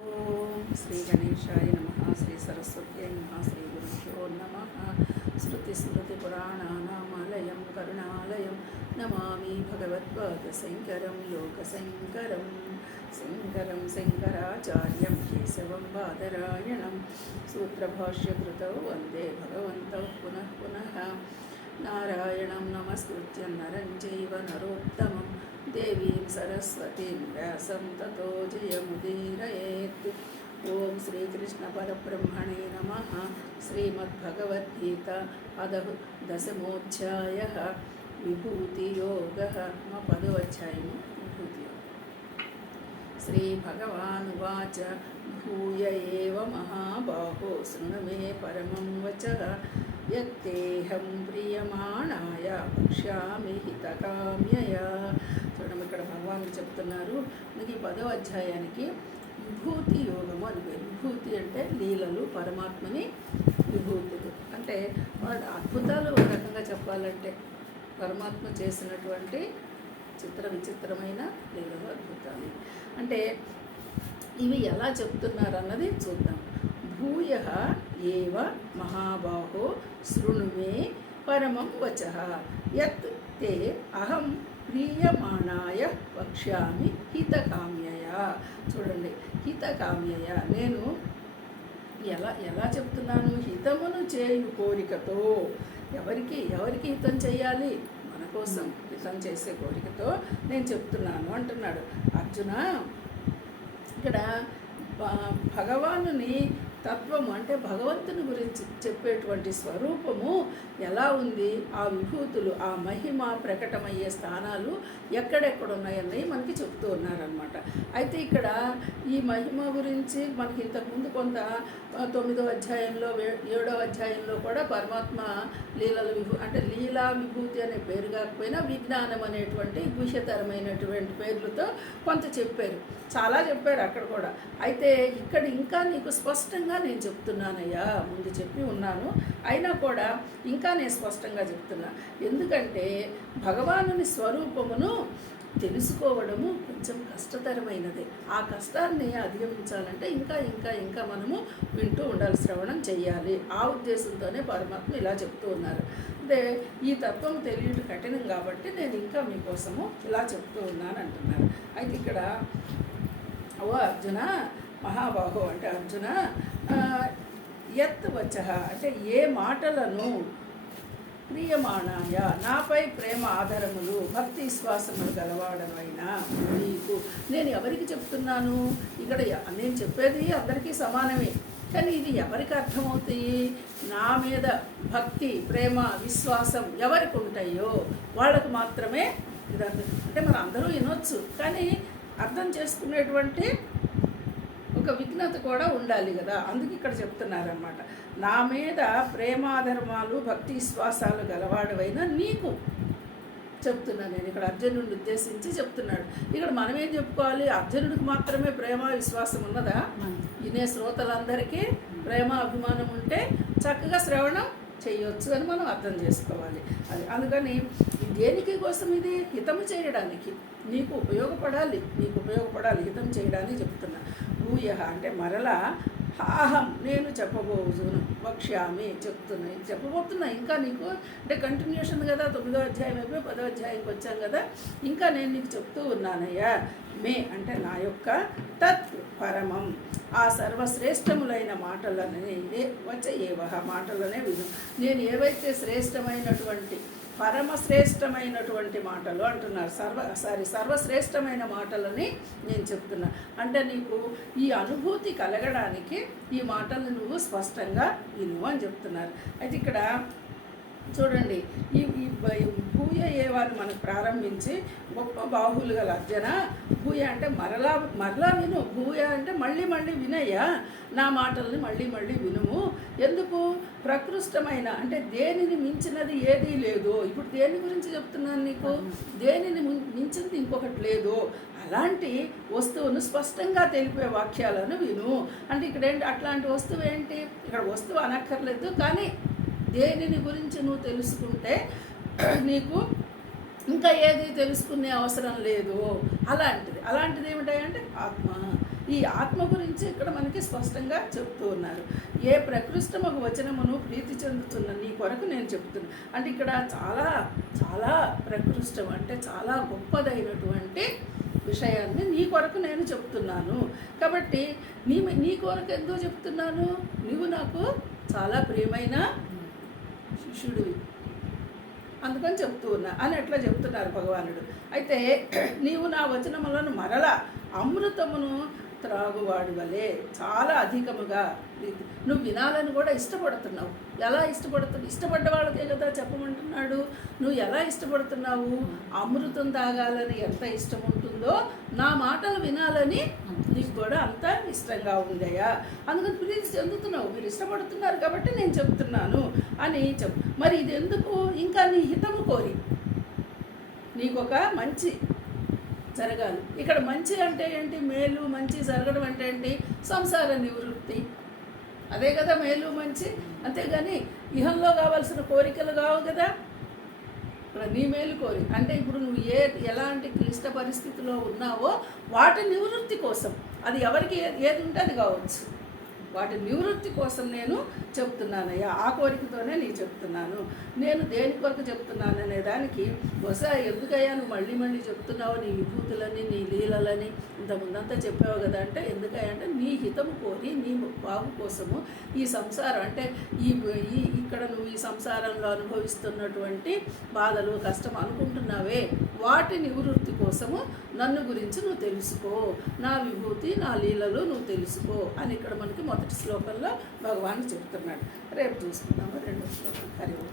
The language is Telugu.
ఓం శ్రీ గణేశాయ నమః. శ్రీ సరస్వత్యై నమః. శ్రీ గురుభ్యో నమః. స్మృతిస్మృతిపురాణానామాలయం కరుణాలయం నమామి భగవద్పాదశంకరం లోకశంకరం శంకరం శంకరాచార్యం కేశవం బాదరాయణం సూత్రభాష్యకృతౌ వందే భగవంతౌ పునః పునః. నారాయణం నమస్కృత్య నరం చైవ నరోత్తమం దేవీం సరస్వతీం వ్యాసం తతో జయముదీరయేత్. ఓం శ్రీకృష్ణ పరబ్రహ్మణే నమః. శ్రీమద్భగవద్గీత దశమోధ్యాయః విభూతియోగః. మా 10వ అధ్యాయము విభూతియోగం. శ్రీభగవానువాచ భూయ ఏవ మహాబాహో శృణు మే పరమం వచః యత్తేహం ప్రియమాణాయ వక్ష్యామి హితకామ్యయా. చూడండి, ఇక్కడ భగవానుడు చెప్తున్నారు, మనకి ఈ 10వ అధ్యాయానికి విభూతి యోగము అని పేరు. విభూతి అంటే లీలలు, పరమాత్మని విభూతులు అంటే వాడు అద్భుతాలు. ఒక రకంగా చెప్పాలంటే పరమాత్మ చేసినటువంటి చిత్ర విచిత్రమైన లీలలు, అద్భుతాలు. అంటే ఇవి ఎలా చెప్తున్నారు అన్నది చూద్దాం. భూయ ఏవ మహాబాహో శృణు మే పరమం వచః యత్ తే అహం ప్రియమాణాయ వక్ష్యామి హితకామ్యయా. చూడండి, హితకామ్యయ నేను ఎలా చెప్తున్నాను? హితమును చేయు కోరికతో. ఎవరికి హితం చేయాలి? మన కోసం హితం చేసే కోరికతో నేను చెప్తున్నాను అంటున్నాడు అర్జున. ఇక్కడ భగవానుని తత్వము అంటే భగవంతుని గురించి చెప్పేటువంటి స్వరూపము ఎలా ఉంది, ఆ విభూతులు, ఆ మహిమ ప్రకటమయ్యే స్థానాలు ఎక్కడెక్కడ ఉన్నాయన్నవి మనకి చెప్తూ ఉన్నారనమాట. అయితే ఇక్కడ ఈ మహిమ గురించి మనకి ఇంతకుముందు కొంత 9వ అధ్యాయంలో 7వ అధ్యాయంలో కూడా పరమాత్మ లీలల అంటే లీలా విభూతి అనే పేరు కాకపోయినా విజ్ఞానం అనేటువంటి గుహ్యతరమైనటువంటి పేర్లతో కొంత చెప్పారు, చాలా చెప్పారు అక్కడ కూడా. అయితే ఇక్కడ ఇంకా నీకు స్పష్టంగా నేను చెప్తున్నానయ్యా, ముందు చెప్పి ఉన్నాను, అయినా కూడా ఇంకా నేను స్పష్టంగా చెప్తున్నా. ఎందుకంటే భగవానుని స్వరూపమును తెలుసుకోవడము కొంచెం కష్టతరమైనది. ఆ కష్టాన్ని అధిగమించాలంటే ఇంకా ఇంకా ఇంకా మనము వింటూ ఉండాలి, శ్రవణం చెయ్యాలి. ఆ ఉద్దేశంతోనే పరమాత్మ ఇలా చెప్తూ ఉన్నారు. అంటే ఈ తత్వం తెలియడం కఠినం కాబట్టి నేను ఇంకా మీకోసము ఇలా చెప్తూ ఉన్నాను అంటున్నారు. అయితే ఇక్కడ ఓ అర్జున, మహాబాహో అంటే అర్జున, యత్ వచః అంటే ఏ మాటలను, ప్రియమాణాయ నాపై ప్రేమ ఆధారములు భక్తి విశ్వాసములు గలవాడమైనా నీకు. నేను ఎవరికి చెప్తున్నాను? ఇక్కడ నేను చెప్పేది అందరికీ సమానమే, కానీ ఇది ఎవరికి అర్థమవుతాయి? నా మీద భక్తి, ప్రేమ, విశ్వాసం ఎవరికి ఉంటాయో వాళ్ళకు మాత్రమే ఇది అర్థం. అంటే మనం అందరూ వినొచ్చు, కానీ అర్థం చేసుకునేటువంటి ఒక విఘ్నత కూడా ఉండాలి కదా. అందుకు ఇక్కడ చెప్తున్నారన్నమాట, నా మీద ప్రేమాధర్మాలు భక్తి విశ్వాసాలు గలవాడవైన నీకు చెప్తున్నాను. నేను ఇక్కడ అర్జునుడిని ఉద్దేశించి చెప్తున్నాడు. ఇక్కడ మనం ఏం చెప్పుకోవాలి? అర్జునుడికి మాత్రమే ప్రేమ విశ్వాసం ఉన్నదా? వినే శ్రోతలందరికీ ప్రేమ అభిమానం ఉంటే చక్కగా శ్రవణం చేయొచ్చు అని మనం అర్థం చేసుకోవాలి. అది అందుకని దేనికి కోసం? ఇది హితము చేయడానికి, నీకు ఉపయోగపడాలి హితం చేయడానికి చెప్తున్నా. భూయ అంటే మరలా, అహం నేను చెప్పబోతును, వక్ష్యామి చెప్పబోతున్నా. ఇంకా నీకు అంటే కంటిన్యూషన్ కదా, 9వ అధ్యాయం అయిపోయి 10వ అధ్యాయంకి వచ్చాం కదా, ఇంకా నేను నీకు చెప్తూ ఉన్నానయ్యా. మే అంటే నా యొక్క తత్ పరమం, ఆ సర్వశ్రేష్టములైన మాటలనే ఏవహ మాటలనే విను. నేను ఏవైతే శ్రేష్టమైనటువంటి పరమశ్రేష్టమైనటువంటి మాటలు అంటున్నారు, సర్వశ్రేష్టమైన మాటలని నేను చెప్తున్నా. అంటే నీకు ఈ అనుభూతి కలగడానికి ఈ మాటలను నువ్వు స్పష్టంగా విను అని చెప్తున్నారు. అయితే ఇక్కడ చూడండి, ఈ భూయ ఏవాన్ని మనకు ప్రారంభించి గొప్ప బాహువులు గల అర్జున, భూయ అంటే మరలా విను. భూయ అంటే మళ్ళీ వినయ్యా, నా మాటల్ని మళ్ళీ వినుము. ఎందుకు? ప్రకృష్టమైన అంటే దేనిని మించినది ఏదీ లేదు. ఇప్పుడు దేని గురించి చెప్తున్నాను నీకు? దేనిని మించింది ఇంకొకటి లేదు. అలాంటి వస్తువును స్పష్టంగా తెలిపే వాక్యాలను విను. అంటే ఇక్కడ ఏంటి? అట్లాంటి వస్తువు ఏంటి? ఇక్కడ వస్తువు అనక్కర్లేదు, కానీ దేనిని గురించి నువ్వు తెలుసుకుంటే నీకు ఇంకా ఏది తెలుసుకునే అవసరం లేదు. అలాంటిది ఏమిటంటే ఆత్మ. ఈ ఆత్మ గురించి ఇక్కడ మనకి స్పష్టంగా చెప్తూ ఉన్నారు. ఏ ప్రకృష్టమగు వచనమును ప్రీతి చెందుతున్న నీ కొరకు నేను చెప్తున్నాను. అంటే ఇక్కడ చాలా చాలా ప్రకృష్టం అంటే చాలా గొప్పదైనటువంటి విషయాన్ని నీ కొరకు నేను చెప్తున్నాను. కాబట్టి నీ కొరకు ఎందుకు చెప్తున్నాను? నీవు నాకు చాలా ప్రియమైన శిష్యుడివి, అందుకని చెప్తూ ఉన్నా అని ఎట్లా చెప్తున్నారు భగవానుడు. అయితే నీవు నా వచనములను మరలా అమృతమును త్రాగువాడి వలె చాలా అధికముగా నువ్వు వినాలని కూడా ఇష్టపడుతున్నావు. ఎలా ఇష్టపడ్డ వాళ్ళకే కదా చెప్పమంటున్నాడు. నువ్వు ఎలా ఇష్టపడుతున్నావు? అమృతం తాగాలని ఎంత ఇష్టం ఉంటుందో నా మాటలు వినాలని నీకు కూడా అంత ఇష్టంగా ఉందయ్యా. అందుకని ప్రీతి చెందుతున్నావు, మీరు ఇష్టపడుతున్నారు కాబట్టి నేను చెప్తున్నాను అని మరి ఇది ఎందుకు? ఇంకా నీ హితము కోరి నీకు ఒక మంచి జరగాలి. ఇక్కడ మంచి అంటే ఏంటి? మేలు మంచి జరగడం అంటే ఏంటి? సంసార నివృత్తి, అదే కదా మేలు మంచి. అంతేగాని ఇహంలో కావాల్సిన కోరికలు కావు కదా. ఇక్కడ నీ మేలు కోరి అంటే ఇప్పుడు నువ్వు ఎలాంటి క్లిష్ట పరిస్థితిలో ఉన్నావో వాటి నివృత్తి కోసం, అది ఎవరికి ఏది ఉంటే అది కావచ్చు, వాటి నివృత్తి కోసం నేను చెప్తున్నానయ్యా. ఆ కోరికతోనే నేను చెప్తున్నాను. నేను దేని కొరకు చెప్తున్నాను అనే దానికి బహుశా ఎందుకయ్యా నువ్వు మళ్ళీ మళ్ళీ చెప్తున్నావు నీ విభూతులని నీ లీలలని ఇంతకుముందంతా చెప్పావు కదా అంటే, ఎందుకయ్యా అంటే నీ హితము కోరి నీ బాగు కోసము ఈ సంసారం అంటే ఇక్కడ నువ్వు ఈ సంసారంలో అనుభవిస్తున్నటువంటి బాధలు కష్టం అనుకుంటున్నావే వాటి నివృత్తి కోసము నన్ను గురించి నువ్వు తెలుసుకో, నా విభూతి నా లీలలు నువ్వు తెలుసుకో అని ఇక్కడ మనకి మొదటి శ్లోకంలో భగవాన్ చెప్తున్నాడు. రేపు చూసుకుందాము రెండో శ్లోకం. హరి ఓం.